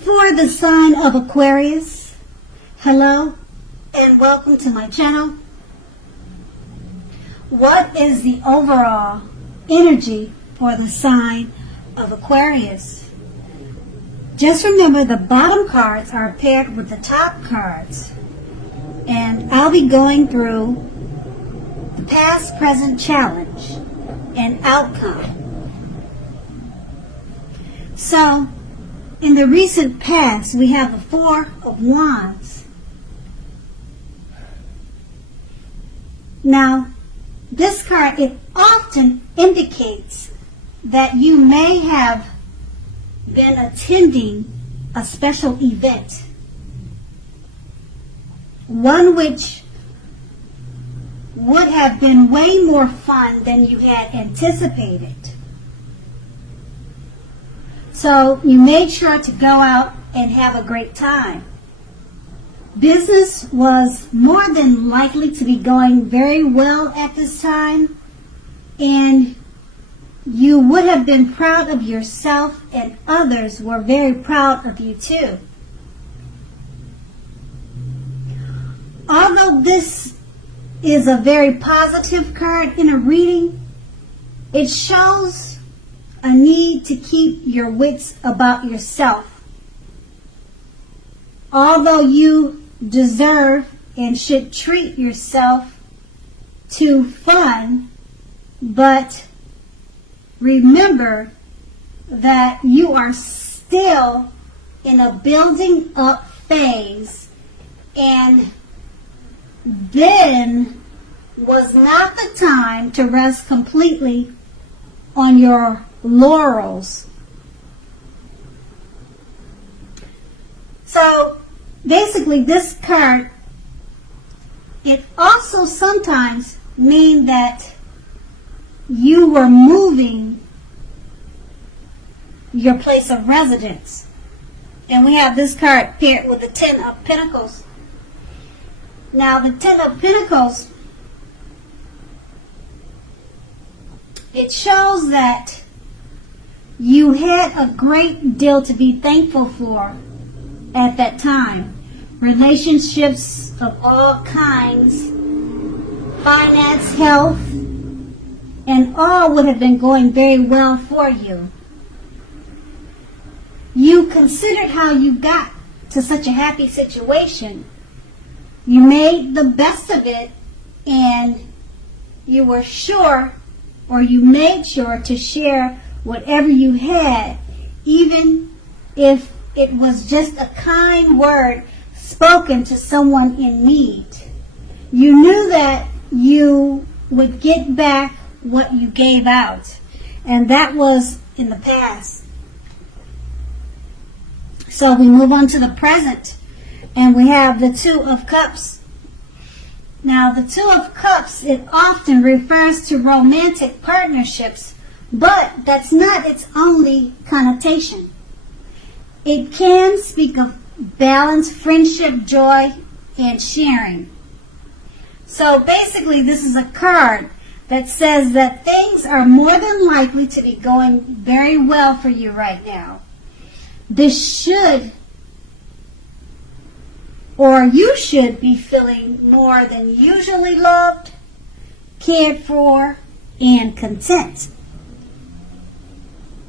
For the sign of Aquarius, hello and welcome to my channel. What is the overall energy for the sign of Aquarius? Just remember the bottom cards are paired with the top cards. And I'll be going through the past, present challenge and outcome. So, in the recent past, we have the Four of Wands. Now, this card, it often indicates that you may have been attending a special event. One which would have been way more fun than you had anticipated. So you made sure to go out and have a great time. Business was more than likely to be going very well at this time, and you would have been proud of yourself, and others were very proud of you too. Although this is a very positive card in a reading, it shows a need to keep your wits about yourself. Although you deserve and should treat yourself to fun, but remember that you are still in a building up phase, and then was not the time to rest completely on your laurels. So basically this card, it also sometimes means that you were moving your place of residence. And we have this card paired with the Ten of Pentacles. Now the Ten of Pentacles, it shows that you had a great deal to be thankful for at that time. Relationships of all kinds, finance, health, and all would have been going very well for you. You considered how you got to such a happy situation. You made the best of it, and you were sure, or you made sure to share whatever you had, even if it was just a kind word spoken to someone in need. You knew that you would get back what you gave out, and that was in the past. So we move on to the present, and we have the Two of Cups. Now the Two of Cups, it often refers to romantic partnerships, but that's not its only connotation. It can speak of balance, friendship, joy, and sharing. So basically this is a card that says that things are more than likely to be going very well for you right now. This should, or you should be feeling more than usually loved, cared for, and content.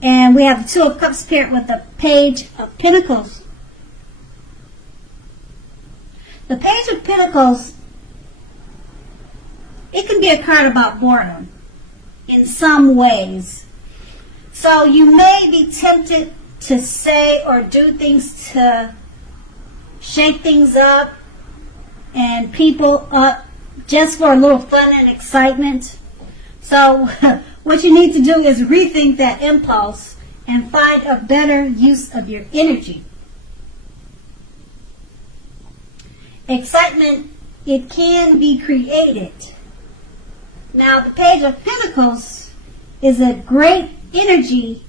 And we have the Two of Cups paired with the Page of Pentacles. The Page of Pentacles, it can be a card about boredom in some ways. So you may be tempted to say or do things to shake things up and people up just for a little fun and excitement. So what you need to do is rethink that impulse and find a better use of your energy. Excitement, it can be created. Now the Page of Pentacles is a great energy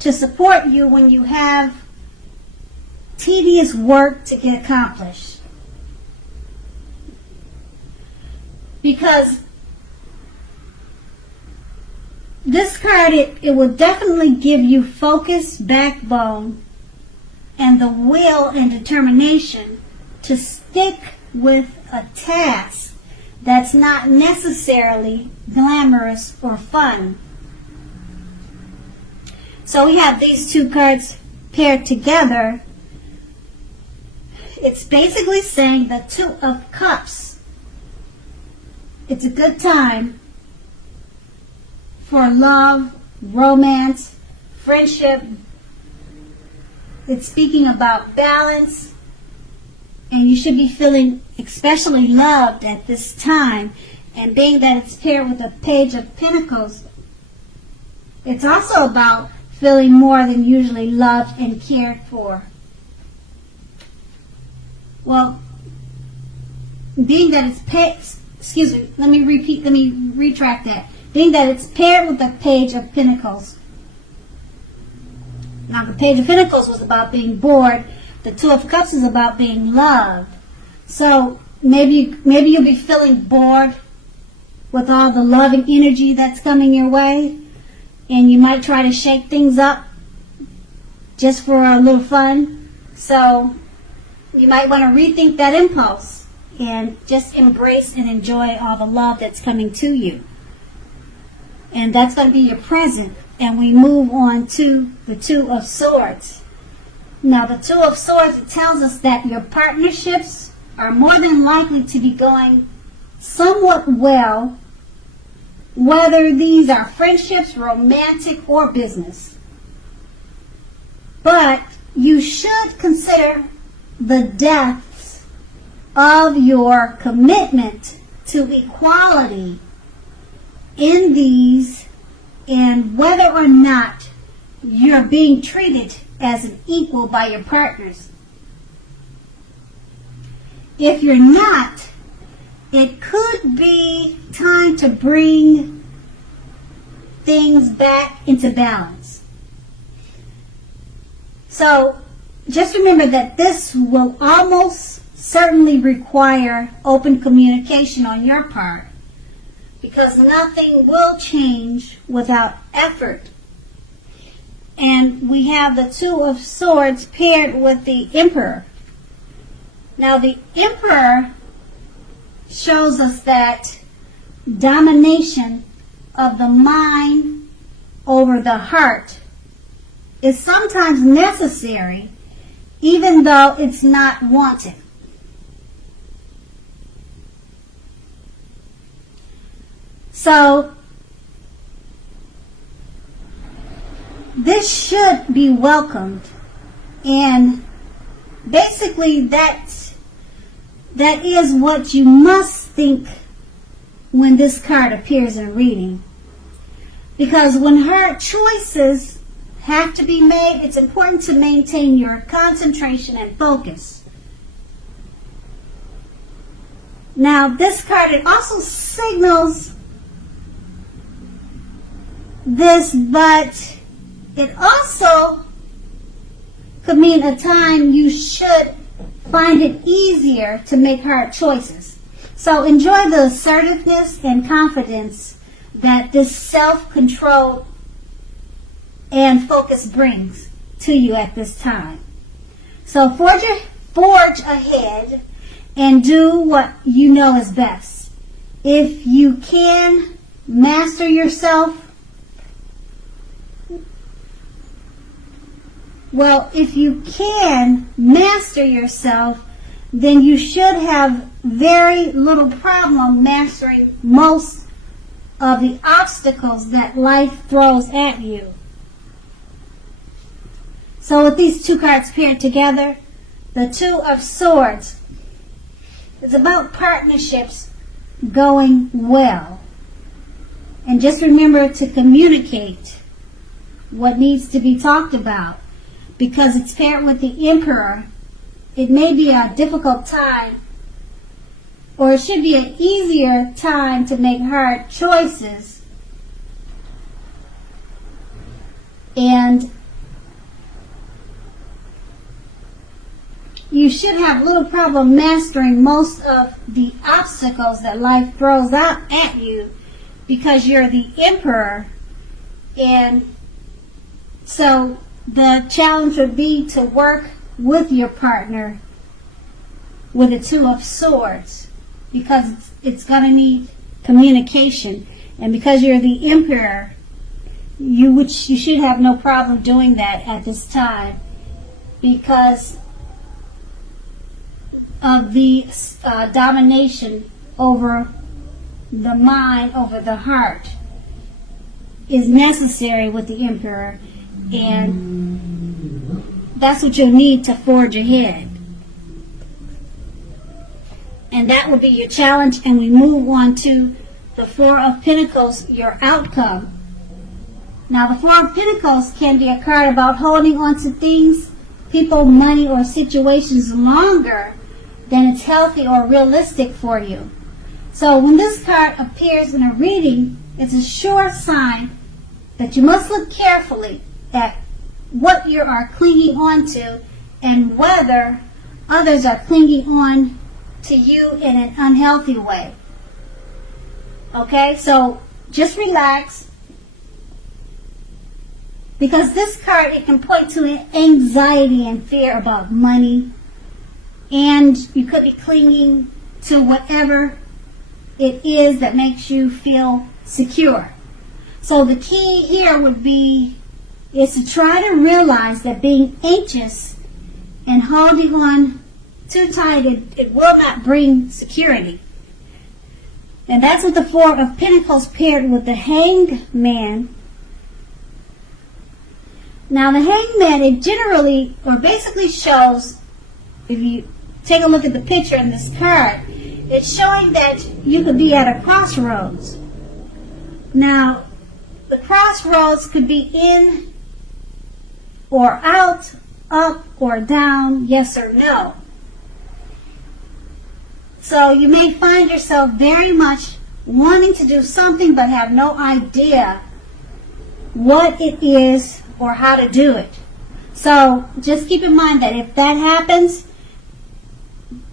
to support you when you have tedious work to get accomplished. Because this card, it will definitely give you focus, backbone, and the will and determination to stick with a task that's not necessarily glamorous or fun. So we have these two cards paired together. It's basically saying the Two of Cups. It's a good time for love, romance, friendship. It's speaking about balance, and you should be feeling especially loved at this time. And being that it's paired with the Page of Pentacles, it's also about feeling more than usually loved and cared for. Well, being that it's paired, let me retract that. Being that it's paired with the Page of Pentacles. Now, the Page of Pentacles was about being bored. The Two of Cups is about being loved. So maybe you'll be feeling bored with all the loving energy that's coming your way, and you might try to shake things up just for a little fun. So you might want to rethink that impulse and just embrace and enjoy all the love that's coming to you. And that's going to be your present. And we move on to the Two of Swords. Now, the Two of Swords, it tells us that your partnerships are more than likely to be going somewhat well, whether these are friendships, romantic, or business. But you should consider the depths of your commitment to equality in these, and whether or not you're being treated as an equal by your partners. If you're not, it could be time to bring things back into balance. So just remember that this will almost certainly require open communication on your part, because nothing will change without effort. And we have the Two of Swords paired with the Emperor. Now, the Emperor shows us that domination of the mind over the heart is sometimes necessary, even though it's not wanted. So, this should be welcomed, and basically that is what you must think when this card appears in a reading. Because when hard choices have to be made, it's important to maintain your concentration and focus. Now, this card, it also signals this, but it also could mean a time you should find it easier to make hard choices. So enjoy the assertiveness and confidence that this self-control and focus brings to you at this time. So forge ahead and do what you know is best. If you can master yourself, then you should have very little problem mastering most of the obstacles that life throws at you. So with these two cards paired together, the Two of Swords, it's about partnerships going well. And just remember to communicate what needs to be talked about. Because it's paired with the Emperor, it may be a difficult time, or it should be an easier time to make hard choices. And you should have little problem mastering most of the obstacles that life throws out at you, because you're the Emperor. And so the challenge would be to work with your partner with the Two of Swords, because it's going to need communication. And because you're the Emperor, you should have no problem doing that at this time, because of the domination over the mind, over the heart, is necessary with the Emperor, and that's what you'll need to forge ahead. And that will be your challenge. And we move on to the Four of Pentacles, your outcome. Now, the Four of Pentacles can be a card about holding on to things, people, money, or situations longer than it's healthy or realistic for you. So when this card appears in a reading, it's a sure sign that you must look carefully at what you are clinging on to and whether others are clinging on to you in an unhealthy way. Okay, so just relax, because this card, it can point to anxiety and fear about money, and you could be clinging to whatever it is that makes you feel secure. So the key here would be is to try to realize that being anxious and holding on too tight, it will not bring security. And that's what the Four of Pentacles paired with the Hanged Man. Now the Hanged Man, it generally or basically shows, if you take a look at the picture in this card, it's showing that you could be at a crossroads. Now, the crossroads could be in or out, up or down, yes or no. So you may find yourself very much wanting to do something but have no idea what it is or how to do it. So just keep in mind that if that happens,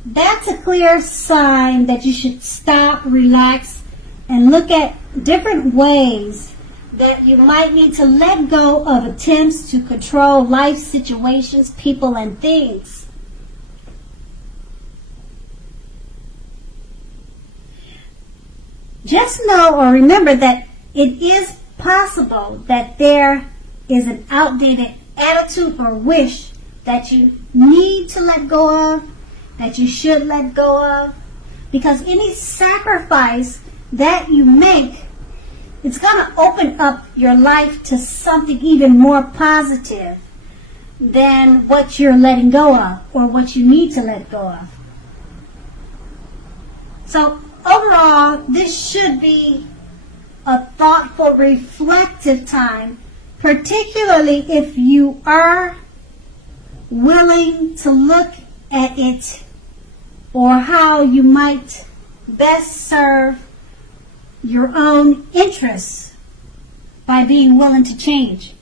that's a clear sign that you should stop, relax, and look at different ways that you might need to let go of attempts to control life situations, people, and things. Just know or remember that it is possible that there is an outdated attitude or wish that you need to let go of, that you should let go of, because any sacrifice that you make, it's going to open up your life to something even more positive than what you're letting go of or what you need to let go of. So overall, this should be a thoughtful, reflective time, particularly if you are willing to look at it or how you might best serve your own interests by being willing to change.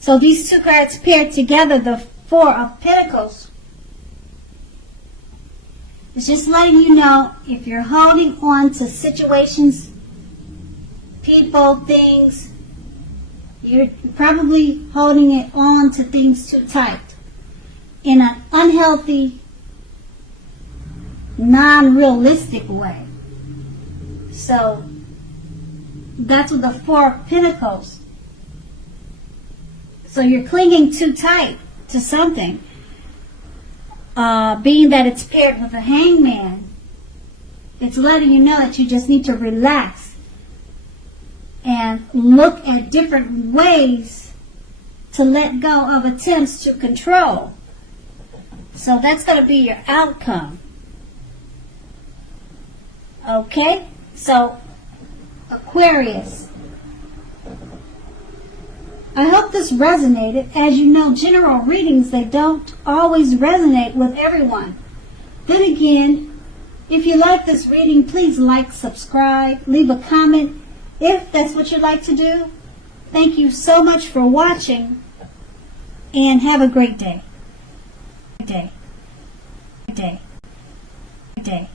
So these two cards paired together, the Four of Pentacles, it's just letting you know if you're holding on to situations, people, things, you're probably holding it on to things too tight in an unhealthy, non-realistic way. So that's what the Four of Pentacles. So you're clinging too tight to something. Being that it's paired with a Hangman, it's letting you know that you just need to relax and look at different ways to let go of attempts to control. So that's going to be your outcome. Okay? So, Aquarius, I hope this resonated. As you know, general readings, they don't always resonate with everyone. Then again, if you like this reading, please like, subscribe, leave a comment if that's what you'd like to do. Thank you so much for watching, and have a great day. Good day. Good day. Good day.